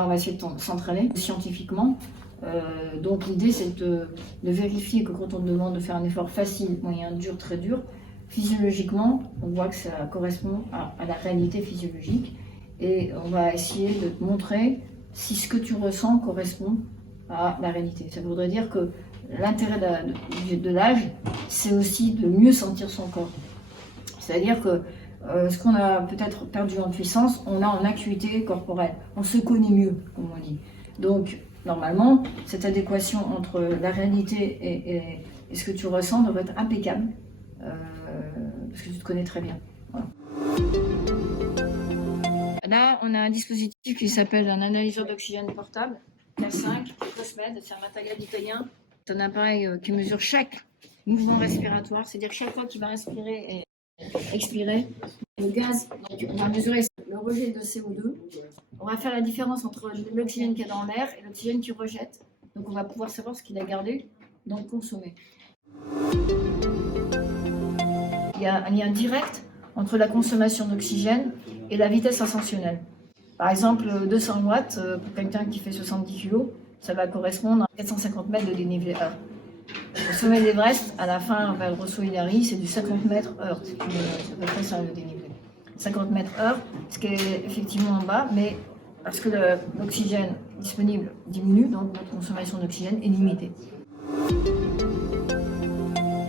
On va essayer de s'entraîner scientifiquement. Donc l'idée c'est de vérifier que quand on demande de faire un effort facile, moyen, dur, très dur, physiologiquement, on voit que ça correspond à la réalité physiologique et on va essayer de te montrer si ce que tu ressens correspond à la réalité. Ça voudrait dire que l'intérêt de l'âge, c'est aussi de mieux sentir son corps. C'est-à-dire que ce qu'on a peut-être perdu en puissance, on a en acuité corporelle. On se connaît mieux, comme on dit. Donc, normalement, cette adéquation entre la réalité et ce que tu ressens devrait être impeccable, parce que tu te connais très bien. Voilà. Là, on a un dispositif qui s'appelle un analyseur d'oxygène portable, K5, Cosmed, c'est un matériel italien. C'est un appareil qui mesure chaque mouvement respiratoire, c'est-à-dire chaque fois qu'il va respirer et expirer, le gaz, donc on va mesurer le rejet de CO2, on va faire la différence entre l'oxygène qu'il y a dans l'air et l'oxygène qu'il rejette, donc on va pouvoir savoir ce qu'il a gardé, donc consommer. Il y a un lien direct entre la consommation d'oxygène et la vitesse ascensionnelle. Par exemple, 200 watts, pour quelqu'un qui fait 70 kg, ça va correspondre à 450 mètres de dénivelé heure. Au sommet de l'Everest, à la fin, vers le Rosso Hilary, c'est du 50 mètres heure. C'est à peu près ça le dénivelé. 50 mètres heure, ce qui est effectivement en bas, mais parce que l'oxygène disponible diminue, donc notre consommation d'oxygène est limitée.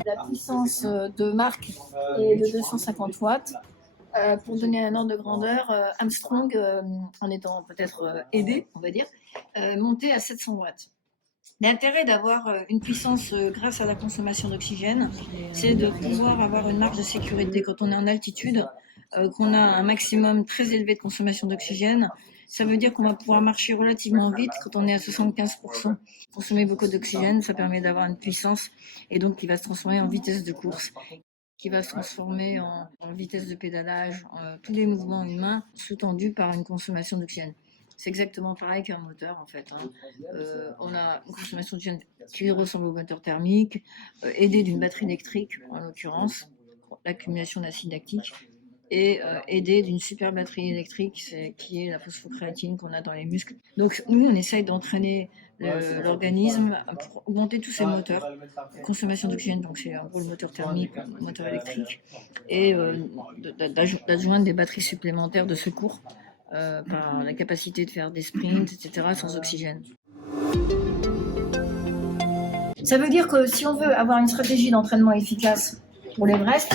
La puissance de Mark est de 250 watts. Pour donner un ordre de grandeur, Armstrong, en étant peut-être aidé, on va dire, montait à 700 watts. L'intérêt d'avoir une puissance grâce à la consommation d'oxygène, c'est de pouvoir avoir une marge de sécurité. Quand on est en altitude, qu'on a un maximum très élevé de consommation d'oxygène, ça veut dire qu'on va pouvoir marcher relativement vite quand on est à 75%. Consommer beaucoup d'oxygène, ça permet d'avoir une puissance et donc qui va se transformer en vitesse de course, qui va se transformer en vitesse de pédalage, tous les mouvements humains sous-tendus par une consommation d'oxygène. C'est exactement pareil qu'un moteur en fait. On a une consommation d'oxygène qui ressemble au moteur thermique, aidé d'une batterie électrique en l'occurrence, l'accumulation d'acide lactique, et aidé d'une super batterie électrique qui est la phosphocréatine qu'on a dans les muscles. Donc nous on essaye d'entraîner l'organisme pour augmenter tous ces moteurs, consommation d'oxygène, donc c'est en gros le moteur thermique, le moteur électrique, et d'adjoindre des batteries supplémentaires de secours par la capacité de faire des sprints, etc. sans oxygène. Ça veut dire que si on veut avoir une stratégie d'entraînement efficace pour l'Everest,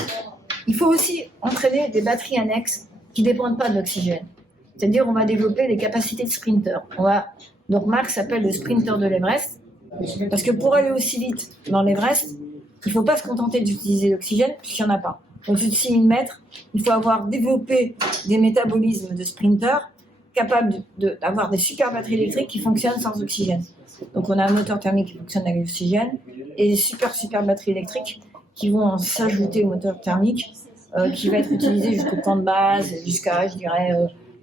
il faut aussi entraîner des batteries annexes qui ne dépendent pas de l'oxygène. C'est-à-dire on va développer des capacités de sprinter. Donc Mark s'appelle le sprinter de l'Everest, parce que pour aller aussi vite dans l'Everest, il ne faut pas se contenter d'utiliser l'oxygène, puisqu'il n'y en a pas. Au-dessus de 6000 mètres, il faut avoir développé des métabolismes de sprinter capables d'avoir des super batteries électriques qui fonctionnent sans oxygène. Donc on a un moteur thermique qui fonctionne avec l'oxygène et des super batteries électriques qui vont s'ajouter au moteur thermique qui va être utilisé jusqu'au camp de base, jusqu'à, je dirais,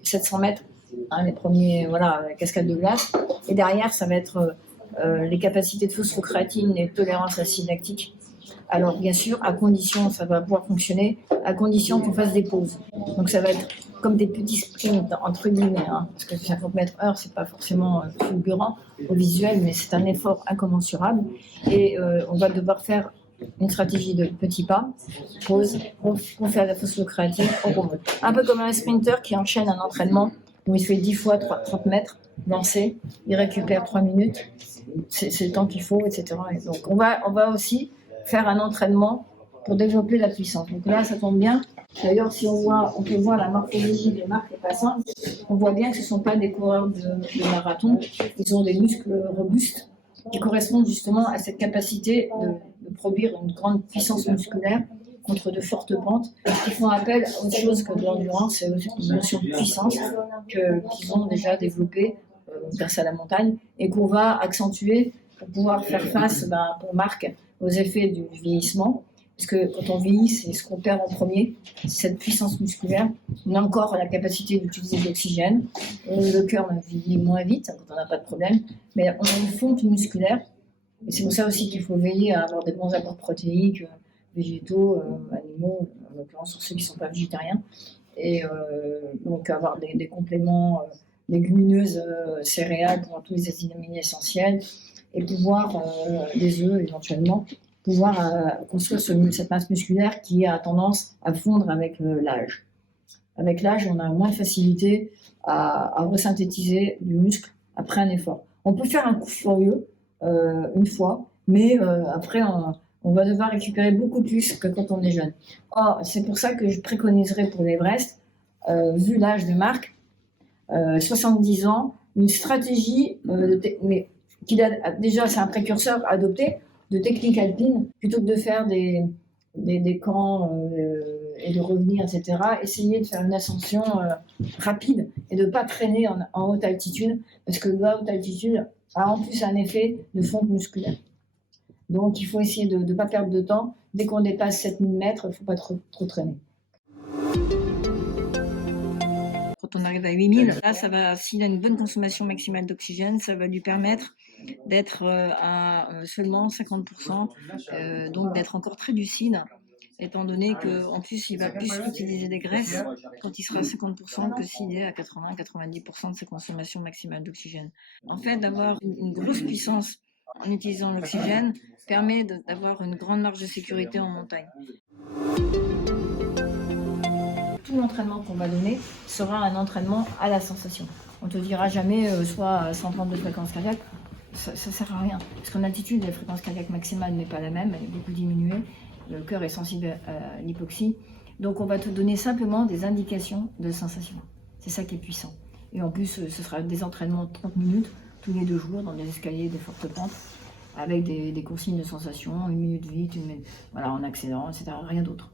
700 mètres, hein, les premiers, voilà, la cascade de glace. Et derrière, ça va être les capacités de phosphocréatine et de tolérance à l'acide lactique. Alors, bien sûr, à condition, ça va pouvoir fonctionner, à condition qu'on fasse des pauses. Donc, ça va être comme des petits sprints, entre guillemets, hein, parce que 50 mètres heure, c'est pas forcément fulgurant au visuel, mais c'est un effort incommensurable. Et on va devoir faire une stratégie de petits pas, pause, on fait la phosphocréatine, on remonte. Un peu comme un sprinter qui enchaîne un entraînement où il fait 10 fois 30 mètres, lancé, il récupère 3 minutes, c'est le temps qu'il faut, etc. Et donc, on va aussi faire un entraînement pour développer la puissance. Donc là, ça tombe bien. D'ailleurs, si on peut voir la morphologie des marques et passants, on voit bien que ce ne sont pas des coureurs de marathon. Ils ont des muscles robustes qui correspondent justement à cette capacité de produire une grande puissance musculaire contre de fortes pentes, qui font appel à autre chose que de l'endurance, c'est une notion de puissance qu'ils ont déjà développée grâce à la montagne et qu'on va accentuer pour pouvoir faire face, pour Marc, aux effets du vieillissement. Parce que quand on vieillit, c'est ce qu'on perd en premier, cette puissance musculaire. On a encore la capacité d'utiliser de l'oxygène. Le cœur vieillit moins vite quand on n'a pas de problème, mais on a une fonte musculaire. Et c'est pour ça aussi qu'il faut veiller à avoir des bons apports protéiques, végétaux, animaux, en l'occurrence sur ceux qui ne sont pas végétariens. Et donc avoir des compléments légumineuses, céréales pour tous les acides aminés essentiels et pouvoir, des œufs éventuellement, pouvoir construire cette masse musculaire qui a tendance à fondre avec l'âge. Avec l'âge, on a moins de facilité à resynthétiser du muscle après un effort. On peut faire un coup furieux une fois, mais après, on va devoir récupérer beaucoup plus que quand on est jeune. Or, c'est pour ça que je préconiserais pour l'Everest, vu l'âge de Marc, 70 ans, une stratégie, mais déjà c'est un précurseur adopté, de techniques alpines, plutôt que de faire des camps et de revenir, etc. Essayer de faire une ascension rapide et de ne pas traîner en haute altitude, parce que la haute altitude a en plus un effet de fonte musculaire. Donc il faut essayer de ne pas perdre de temps. Dès qu'on dépasse 7000 mètres, il ne faut pas trop traîner. Quand on arrive à 8000, là, ça va, s'il a une bonne consommation maximale d'oxygène, ça va lui permettre d'être à seulement 50%, donc d'être encore très lucide, étant donné qu'en plus, il va plus utiliser des graisses quand il sera à 50% que s'il est à 80-90% de sa consommation maximale d'oxygène. En fait, d'avoir une grosse puissance en utilisant l'oxygène permet d'avoir une grande marge de sécurité en montagne. Tout l'entraînement qu'on va donner sera un entraînement à la sensation. On ne te dira jamais soit à 130 de fréquence cardiaque, ça ne sert à rien. Parce qu'en altitude, la fréquence cardiaque maximale n'est pas la même, elle est beaucoup diminuée. Le cœur est sensible à l'hypoxie. Donc on va te donner simplement des indications de sensation. C'est ça qui est puissant. Et en plus, ce sera des entraînements de 30 minutes tous les 2 jours dans des escaliers, des fortes pentes, avec des consignes de sensation, 1 minute vite, voilà, en accélérant, etc. Rien d'autre.